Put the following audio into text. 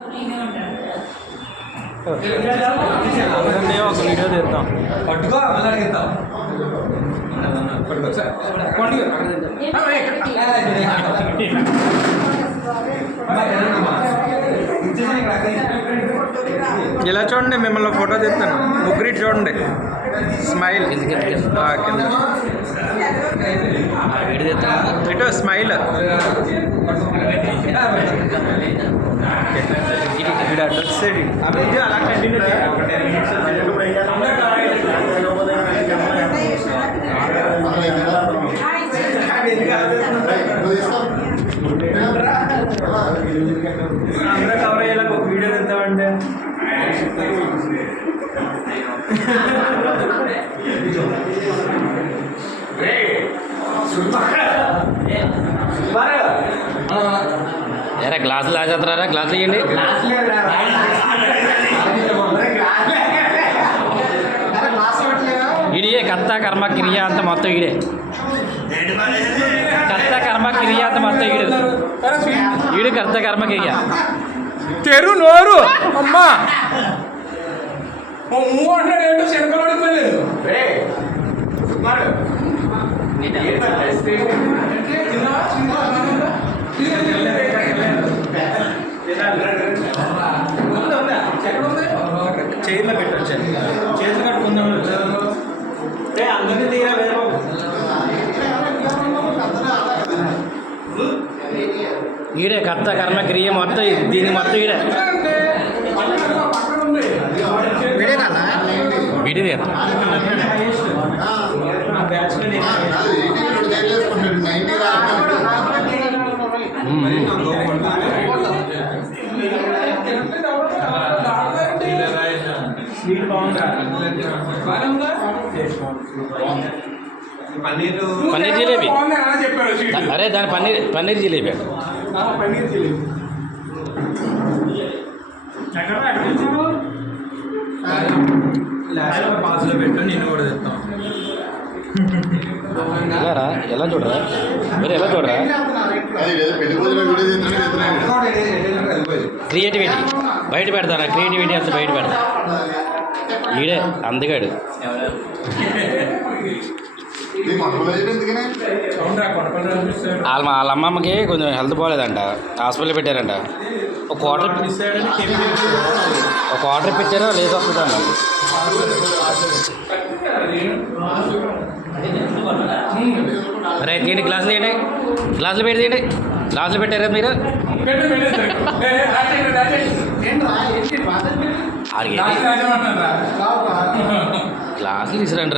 ఒక వీడియో తీద్దాం. పట్టుకో అడిగిద్దాం. ఇలా చూడండి, మిమ్మల్ని ఫోటో తీస్తాను. ముగ్గురి చూడండి, స్మైల్ కింద ఇటు స్మైల్. ఇక్కడ అడ్రస్ అలా కంటిన్యూ అందరూ కవర్ అయ్యేలా ఒక వీడియో తీద్దామంటే ఏరా గ్లాసులు లాగేస్తారా? గ్లాసులు ఇవ్వండి. ఇడియే కర్త కర్మ క్రియ అంత మొత్తం ఇడే. కర్త కర్మ క్రియ అంత మొత్తం ఈడు కర్త కర్మ క్రియ. తెరు నోరు అమ్మా అంటాడు ఏంటో శనకలేదు. చైర్లో పెట్టచ్చు, చేతులు కట్టుకుందాం. అందరినీ తీరా వేరే ఈడే కర్త కర్మ క్రియ మొత్తం దీని మొత్తం ఈడే వీడియో పన్నీర్ జిలేబీ. అరే దాని పన్నీర్ జిలేబీ. పాసులో పెట్టు, నేను కూడా తెస్తాను. ఎలారా ఎలా చూడరా మీరు ఎలా చూడరా? క్రియేటివిటీ బయట పెడతారా? క్రియేటివిటీ అంతా బయట పెడతా. ఈడే అందగాడు. వాళ్ళ అమ్మమ్మకి కొంచెం హెల్త్ బాగాలేదంట, హాస్పిటల్ పెట్టారంట. ఒక ఆర్డర్ పెట్టారో లేదు వస్తుందంట. అరే తీయండి, గ్లాసులు తీయండి, గ్లాసులు పెట్టి తీయండి. గ్లాసులు పెట్టారా మీరు? గ్లాసులు తీసుకురండి.